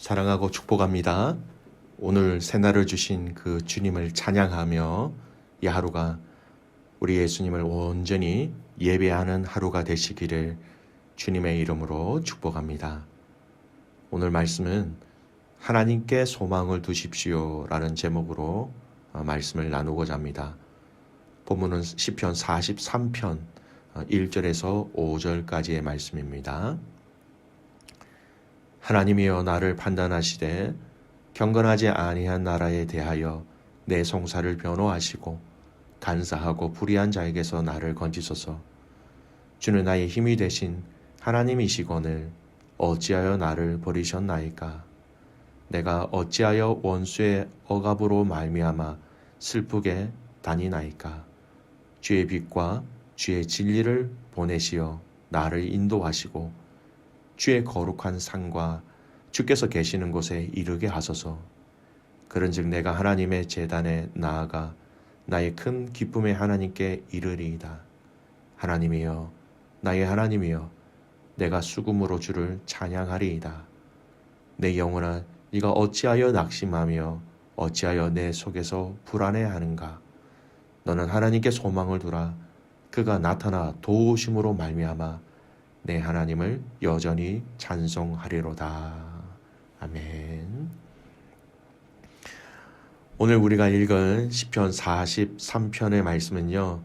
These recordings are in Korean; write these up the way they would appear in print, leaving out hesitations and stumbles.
사랑하고 축복합니다. 오늘 새날을 주신 그 주님을 찬양하며 이 하루가 우리 예수님을 온전히 예배하는 하루가 되시기를 주님의 이름으로 축복합니다. 오늘 말씀은 하나님께 소망을 두십시오 라는 제목으로 말씀을 나누고자 합니다. 본문은 시편 43편 1절에서 5절까지의 말씀입니다. 하나님이여 나를 판단하시되 경건하지 아니한 나라에 대하여 내 송사를 변호하시고 간사하고 불의한 자에게서 나를 건지소서. 주는 나의 힘이 되신 하나님이시거늘 어찌하여 나를 버리셨나이까. 내가 어찌하여 원수의 억압으로 말미암아 슬프게 다니나이까. 주의 빛과 주의 진리를 보내시어 나를 인도하시고 주의 거룩한 산과 주께서 계시는 곳에 이르게 하소서. 그런즉 내가 하나님의 제단에 나아가 나의 큰 기쁨의 하나님께 이르리이다. 하나님이여, 나의 하나님이여, 내가 수금으로 주를 찬양하리이다. 내 영혼아, 네가 어찌하여 낙심하며 어찌하여 내 속에서 불안해하는가. 너는 하나님께 소망을 두라. 그가 나타나 도우심으로 말미암아 내 하나님을 여전히 찬송하리로다. 아멘. 오늘 우리가 읽은 시편 43편의 말씀은요,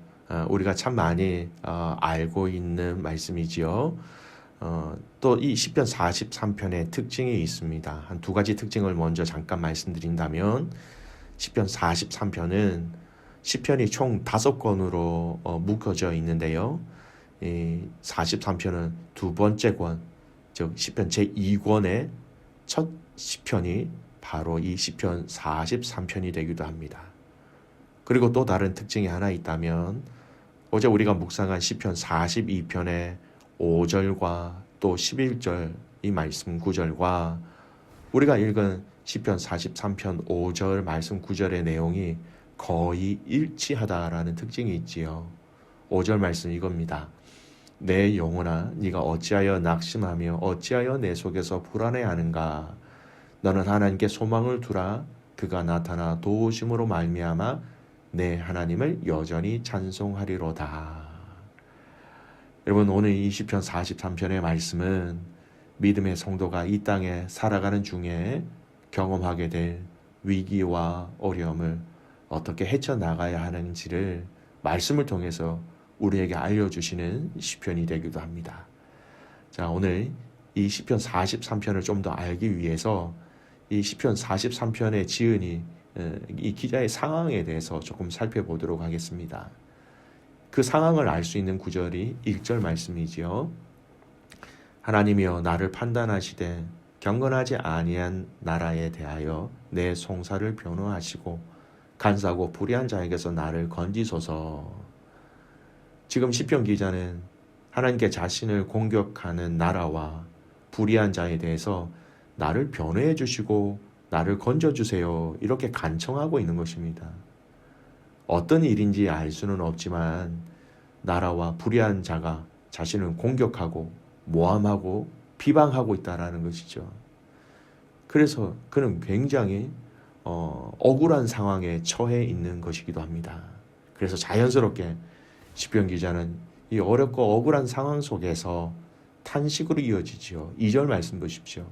우리가 참 많이 알고 있는 말씀이지요. 또 이 시편 43편의 특징이 있습니다. 한 두 가지 특징을 먼저 잠깐 말씀드린다면, 시편 43편은 시편이 총 5권으로 묶어져 있는데요. 이 43편은 두 번째 권, 즉 시편 제2권의 첫 시편이 바로 이 시편 43편이 되기도 합니다. 그리고 또 다른 특징이 하나 있다면, 어제 우리가 묵상한 시편 42편의 5절과 또 11절 이 말씀 9절과 우리가 읽은 시편 43편 5절 말씀 9절의 내용이 거의 일치하다라는 특징이 있지요. 5절 말씀 이겁니다. 내 영혼아, 네가 어찌하여 낙심하며 어찌하여 내 속에서 불안해하는가. 너는 하나님께 소망을 두라. 그가 나타나 도우심으로 말미암아 내 하나님을 여전히 찬송하리로다. 여러분, 오늘 이 시편 43편의 말씀은 믿음의 성도가 이 땅에 살아가는 중에 경험하게 될 위기와 어려움을 어떻게 헤쳐나가야 하는지를 말씀을 통해서 우리에게 알려주시는 시편이 되기도 합니다. 자, 오늘 이 시편 43편을 좀 더 알기 위해서 이 시편 43편의 지은이 이 기자의 상황에 대해서 조금 살펴보도록 하겠습니다. 그 상황을 알 수 있는 구절이 1절 말씀이지요. 하나님이여 나를 판단하시되 경건하지 아니한 나라에 대하여 내 송사를 변호하시고 간사하고 불의한 자에게서 나를 건지소서. 지금 시편 기자는 하나님께 자신을 공격하는 나라와 불의한 자에 대해서 나를 변호해 주시고 나를 건져주세요, 이렇게 간청하고 있는 것입니다. 어떤 일인지 알 수는 없지만 나라와 불의한 자가 자신을 공격하고 모함하고 비방하고 있다는 것이죠. 그래서 그는 굉장히 억울한 상황에 처해 있는 것이기도 합니다. 그래서 자연스럽게 시편 기자는 이 어렵고 억울한 상황 속에서 탄식으로 이어지지요. 2절 말씀 보십시오.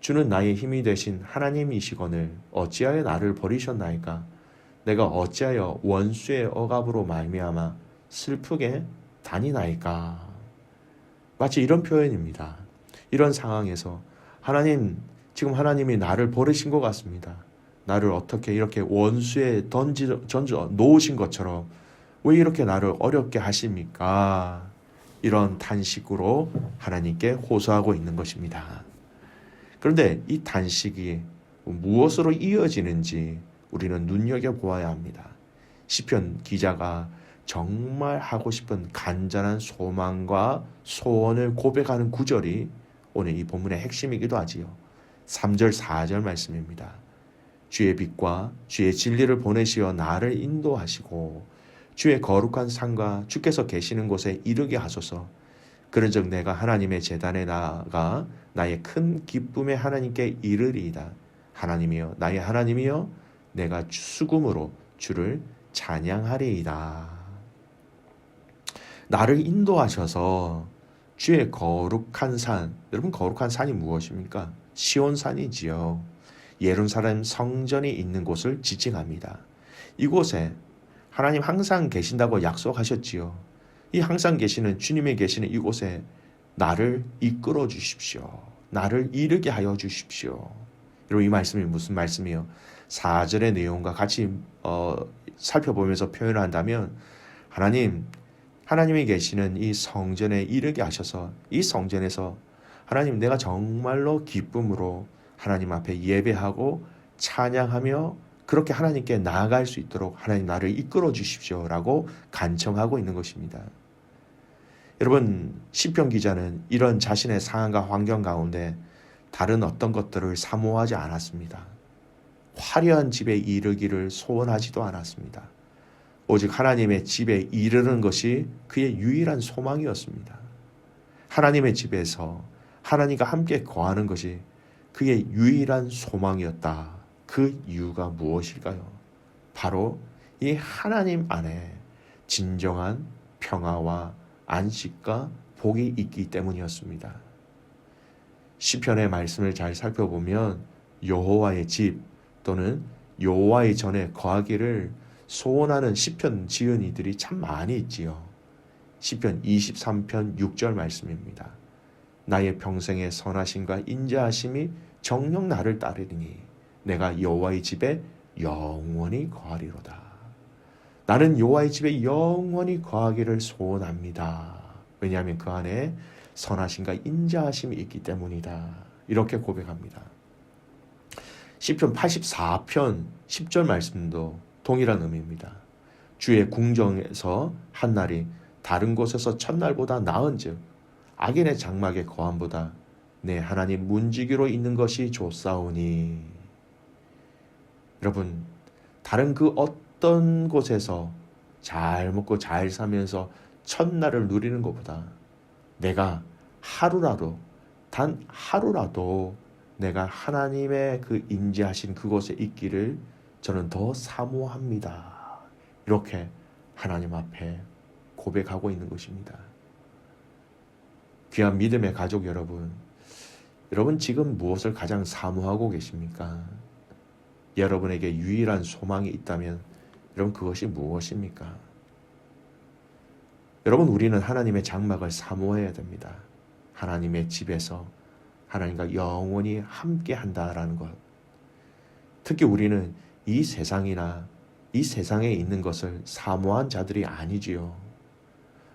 주는 나의 힘이 되신 하나님이시거늘 어찌하여 나를 버리셨나이까. 내가 어찌하여 원수의 억압으로 말미암아 슬프게 다니나이까. 마치 이런 표현입니다. 이런 상황에서 지금 하나님이 나를 버리신 것 같습니다. 나를 어떻게 이렇게 원수에 던져 놓으신 것처럼 왜 이렇게 나를 어렵게 하십니까? 이런 탄식으로 하나님께 호소하고 있는 것입니다. 그런데 이 탄식이 무엇으로 이어지는지 우리는 눈여겨보아야 합니다. 시편 기자가 정말 하고 싶은 간절한 소망과 소원을 고백하는 구절이 오늘 이 본문의 핵심이기도 하지요. 3절 4절 말씀입니다. 주의 빛과 주의 진리를 보내시어 나를 인도하시고 주의 거룩한 산과 주께서 계시는 곳에 이르게 하소서. 그런즉 내가 하나님의 제단에 나아가 나의 큰 기쁨에 하나님께 이르리이다. 하나님이여 나의 하나님이여 내가 수금으로 주를 찬양하리이다. 나를 인도하셔서 주의 거룩한 산, 여러분 거룩한 산이 무엇입니까? 시온산이지요. 예루살렘 성전이 있는 곳을 지칭합니다. 이곳에 하나님 항상 계신다고 약속하셨지요. 이 항상 계시는 주님이 계시는 이곳에 나를 이끌어 주십시오. 나를 이르게 하여 주십시오. 여러분 이 말씀이 무슨 말씀이요? 4절의 내용과 같이 살펴보면서 표현을 한다면 하나님이 계시는 이 성전에 이르게 하셔서 이 성전에서 하나님 내가 정말로 기쁨으로 하나님 앞에 예배하고 찬양하며 그렇게 하나님께 나아갈 수 있도록 하나님 나를 이끌어 주십시오라고 간청하고 있는 것입니다. 여러분 시편 기자는 이런 자신의 상황과 환경 가운데 다른 어떤 것들을 사모하지 않았습니다. 화려한 집에 이르기를 소원하지도 않았습니다. 오직 하나님의 집에 이르는 것이 그의 유일한 소망이었습니다. 하나님의 집에서 하나님과 함께 거하는 것이 그의 유일한 소망이었다. 그 이유가 무엇일까요? 바로 이 하나님 안에 진정한 평화와 안식과 복이 있기 때문이었습니다. 시편의 말씀을 잘 살펴보면 여호와의 집 또는 여호와의 전에 거하기를 소원하는 시편 지은 이들이 참 많이 있지요. 시편 23편 6절 말씀입니다. 나의 평생의 선하심과 인자하심이 정녕 나를 따르리니 내가 여호와의 집에 영원히 거하리로다. 나는 여호와의 집에 영원히 거하기를 소원합니다. 왜냐하면 그 안에 선하심과 인자하심이 있기 때문이다. 이렇게 고백합니다. 시편 84편 10절 말씀도 동일한 의미입니다. 주의 궁정에서 한 날이 다른 곳에서 첫날보다 나은즉 악인의 장막의 거함보다 내 하나님 문지기로 있는 것이 좋사오니. 여러분 다른 그 어떤 곳에서 잘 먹고 잘 사면서 첫날을 누리는 것보다 내가 하루라도 단 하루라도 내가 하나님의 그 임재하신 그곳에 있기를 저는 더 사모합니다. 이렇게 하나님 앞에 고백하고 있는 것입니다. 귀한 믿음의 가족 여러분 지금 무엇을 가장 사모하고 계십니까? 여러분에게 유일한 소망이 있다면 여러분 그것이 무엇입니까? 여러분 우리는 하나님의 장막을 사모해야 됩니다. 하나님의 집에서 하나님과 영원히 함께 한다라는 것. 특히 우리는 이 세상이나 이 세상에 있는 것을 사모한 자들이 아니지요.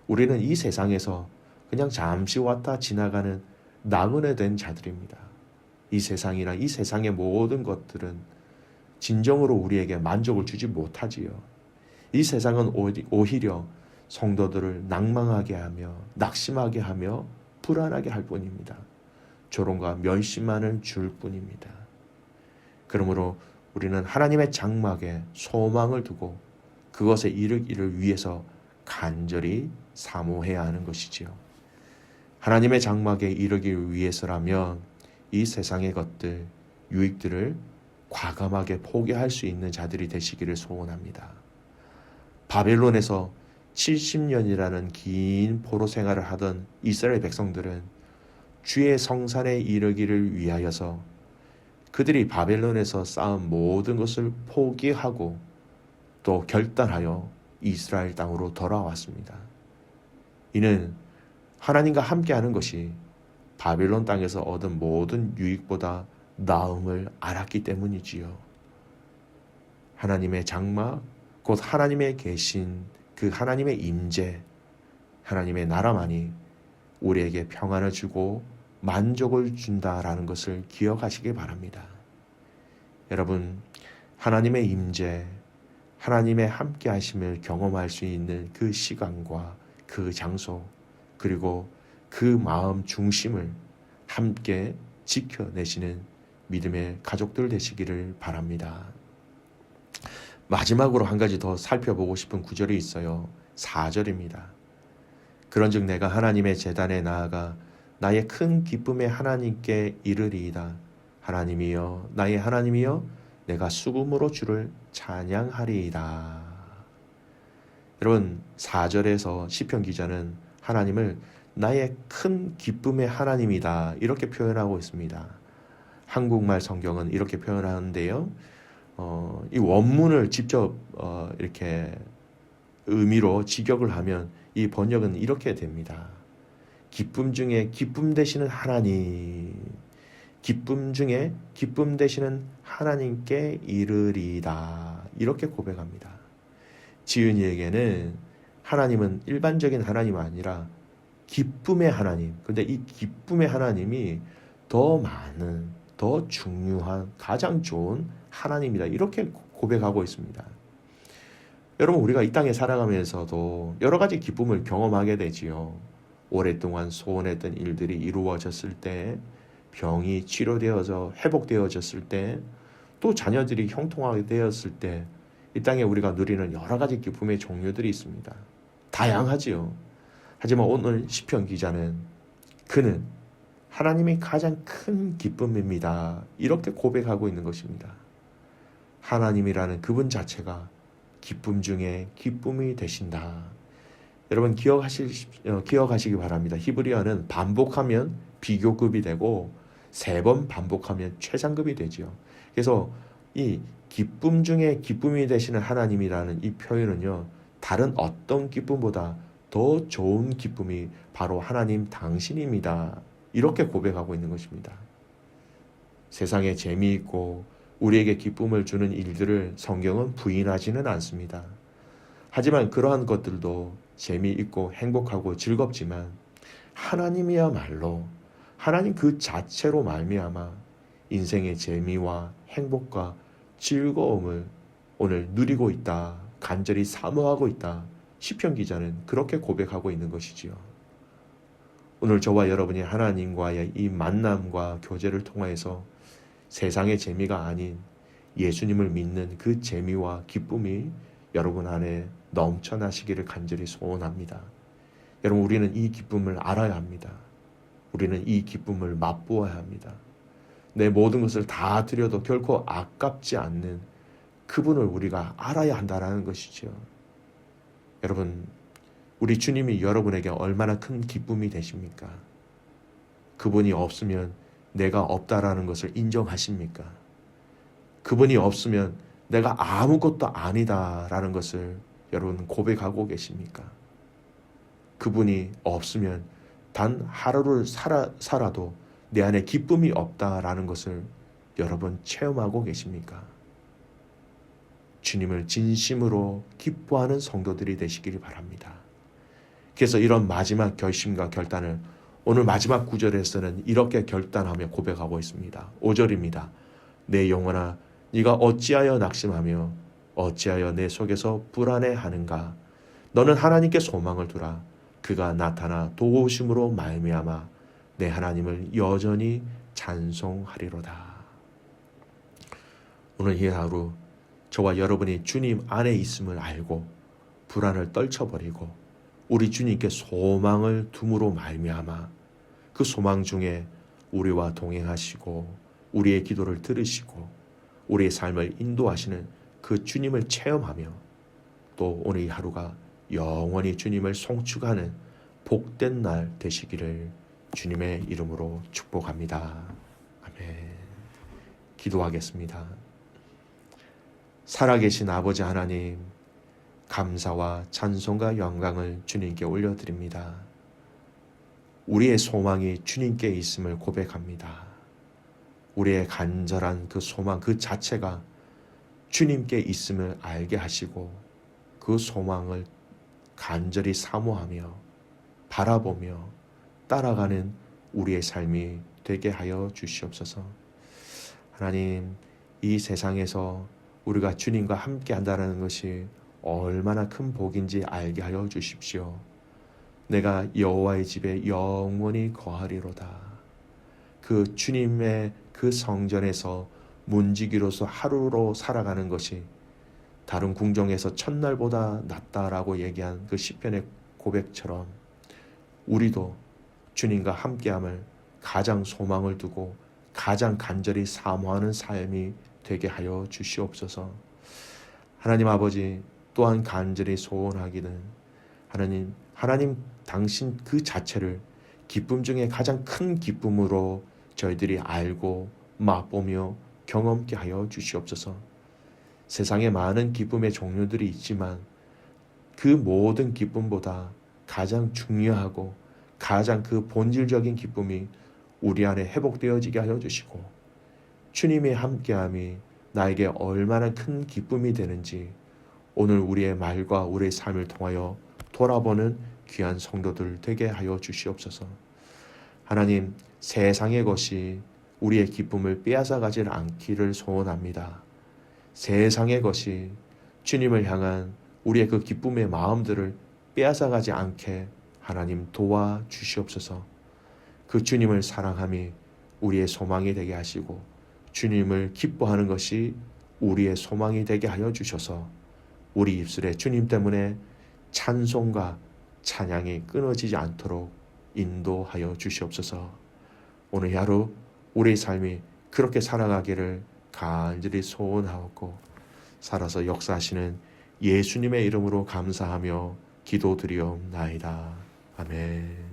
우리는 이 세상에서 그냥 잠시 왔다 지나가는 나그네 된 자들입니다. 이 세상이나 이 세상의 모든 것들은 진정으로 우리에게 만족을 주지 못하지요. 이 세상은 오히려 성도들을 낭망하게 하며 낙심하게 하며 불안하게 할 뿐입니다. 조롱과 멸시만을 줄 뿐입니다. 그러므로 우리는 하나님의 장막에 소망을 두고 그것에 이르기를 위해서 간절히 사모해야 하는 것이지요. 하나님의 장막에 이르기 위해서라면 이 세상의 것들, 유익들을 과감하게 포기할 수 있는 자들이 되시기를 소원합니다. 바벨론에서 70년이라는 긴 포로 생활을 하던 이스라엘 백성들은 주의 성산에 이르기를 위하여서 그들이 바벨론에서 쌓은 모든 것을 포기하고 또 결단하여 이스라엘 땅으로 돌아왔습니다. 이는 하나님과 함께하는 것이 바벨론 땅에서 얻은 모든 유익보다 나음을 알았기 때문이지요. 하나님의 장막, 곧 하나님의 계신 그 하나님의 임재, 하나님의 나라만이 우리에게 평안을 주고 만족을 준다라는 것을 기억하시기 바랍니다. 여러분, 하나님의 임재, 하나님의 함께 하심을 경험할 수 있는 그 시간과 그 장소, 그리고 그 마음 중심을 함께 지켜내시는 믿음의 가족들 되시기를 바랍니다. 마지막으로 한 가지 더 살펴보고 싶은 구절이 있어요. 4절입니다. 그런즉 내가 하나님의 제단에 나아가 나의 큰 기쁨의 하나님께 이르리이다. 하나님이여 나의 하나님이여 내가 수금으로 주를 찬양하리이다. 여러분 4절에서 시편 기자는 하나님을 나의 큰 기쁨의 하나님이다 이렇게 표현하고 있습니다. 한국말 성경은 이렇게 표현하는데요. 이 원문을 직접 이렇게 의미로 직역을 하면 이 번역은 이렇게 됩니다. 기쁨 중에 기쁨 되시는 하나님, 기쁨 중에 기쁨 되시는 하나님께 이르리이다. 이렇게 고백합니다. 지은이에게는 하나님은 일반적인 하나님이 아니라 기쁨의 하나님. 근데 이 기쁨의 하나님이 더 많은, 더 중요한, 가장 좋은 하나님이다. 이렇게 고백하고 있습니다. 여러분 우리가 이 땅에 살아가면서도 여러 가지 기쁨을 경험하게 되지요. 오랫동안 소원했던 일들이 이루어졌을 때, 병이 치료되어서 회복되어졌을 때, 또 자녀들이 형통하게 되었을 때, 이 땅에 우리가 누리는 여러 가지 기쁨의 종류들이 있습니다. 다양하지요. 하지만 오늘 시편 기자는 그는 하나님이 가장 큰 기쁨입니다. 이렇게 고백하고 있는 것입니다. 하나님이라는 그분 자체가 기쁨 중에 기쁨이 되신다. 여러분 기억하시기 바랍니다. 히브리어는 반복하면 비교급이 되고 3번 반복하면 최상급이 되죠. 그래서 이 기쁨 중에 기쁨이 되시는 하나님이라는 이 표현은요, 다른 어떤 기쁨보다 더 좋은 기쁨이 바로 하나님 당신입니다. 이렇게 고백하고 있는 것입니다. 세상에 재미있고 우리에게 기쁨을 주는 일들을 성경은 부인하지는 않습니다. 하지만 그러한 것들도 재미있고 행복하고 즐겁지만 하나님이야말로 하나님 그 자체로 말미암아 인생의 재미와 행복과 즐거움을 오늘 누리고 있다. 간절히 사모하고 있다. 시편 기자는 그렇게 고백하고 있는 것이지요. 오늘 저와 여러분이 하나님과의 이 만남과 교제를 통하여서 세상의 재미가 아닌 예수님을 믿는 그 재미와 기쁨이 여러분 안에 넘쳐나시기를 간절히 소원합니다. 여러분 우리는 이 기쁨을 알아야 합니다. 우리는 이 기쁨을 맛보아야 합니다. 내 모든 것을 다 드려도 결코 아깝지 않는 그분을 우리가 알아야 한다는 것이죠. 여러분 우리 주님이 여러분에게 얼마나 큰 기쁨이 되십니까? 그분이 없으면 내가 없다라는 것을 인정하십니까? 그분이 없으면 내가 아무것도 아니다라는 것을 여러분 고백하고 계십니까? 그분이 없으면 단 하루를 살아도 내 안에 기쁨이 없다라는 것을 여러분 체험하고 계십니까? 주님을 진심으로 기뻐하는 성도들이 되시길 바랍니다. 그래서 이런 마지막 결심과 결단을 오늘 마지막 구절에서는 이렇게 결단하며 고백하고 있습니다. 5절입니다. 내 영혼아 네가 어찌하여 낙심하며 어찌하여 내 속에서 불안해하는가? 너는 하나님께 소망을 두라. 그가 나타나 도우심으로 말미암아 내 하나님을 여전히 찬송하리로다. 오늘 이 하루 저와 여러분이 주님 안에 있음을 알고 불안을 떨쳐버리고 우리 주님께 소망을 둠으로 말미암아 그 소망 중에 우리와 동행하시고 우리의 기도를 들으시고 우리의 삶을 인도하시는 그 주님을 체험하며 또 오늘 이 하루가 영원히 주님을 송축하는 복된 날 되시기를 주님의 이름으로 축복합니다. 아멘. 기도하겠습니다. 살아계신 아버지 하나님, 감사와 찬송과 영광을 주님께 올려드립니다. 우리의 소망이 주님께 있음을 고백합니다. 우리의 간절한 그 소망 그 자체가 주님께 있음을 알게 하시고 그 소망을 간절히 사모하며 바라보며 따라가는 우리의 삶이 되게 하여 주시옵소서. 하나님, 이 세상에서 우리가 주님과 함께 한다는 것이 얼마나 큰 복인지 알게 하여 주십시오. 내가 여호와의 집에 영원히 거하리로다. 그 주님의 그 성전에서 문지기로서 하루로 살아가는 것이 다른 궁정에서 첫날보다 낫다라고 얘기한 그 시편의 고백처럼 우리도 주님과 함께함을 가장 소망을 두고 가장 간절히 사모하는 삶이 되게 하여 주시옵소서. 하나님 아버지, 또한 간절히 소원하기는 하나님 당신 그 자체를 기쁨 중에 가장 큰 기쁨으로 저희들이 알고 맛보며 경험케 하여 주시옵소서. 세상에 많은 기쁨의 종류들이 있지만 그 모든 기쁨보다 가장 중요하고 가장 그 본질적인 기쁨이 우리 안에 회복되어지게 하여 주시고, 주님의 함께함이 나에게 얼마나 큰 기쁨이 되는지 오늘 우리의 말과 우리의 삶을 통하여 돌아보는 귀한 성도들 되게 하여 주시옵소서. 하나님, 세상의 것이 우리의 기쁨을 빼앗아가지 않기를 소원합니다. 세상의 것이 주님을 향한 우리의 그 기쁨의 마음들을 빼앗아가지 않게 하나님 도와주시옵소서. 그 주님을 사랑함이 우리의 소망이 되게 하시고 주님을 기뻐하는 것이 우리의 소망이 되게 하여 주셔서 우리 입술에 주님 때문에 찬송과 찬양이 끊어지지 않도록 인도하여 주시옵소서. 오늘 하루 우리의 삶이 그렇게 살아가기를 간절히 소원하고 살아서 역사하시는 예수님의 이름으로 감사하며 기도드리옵나이다. 아멘.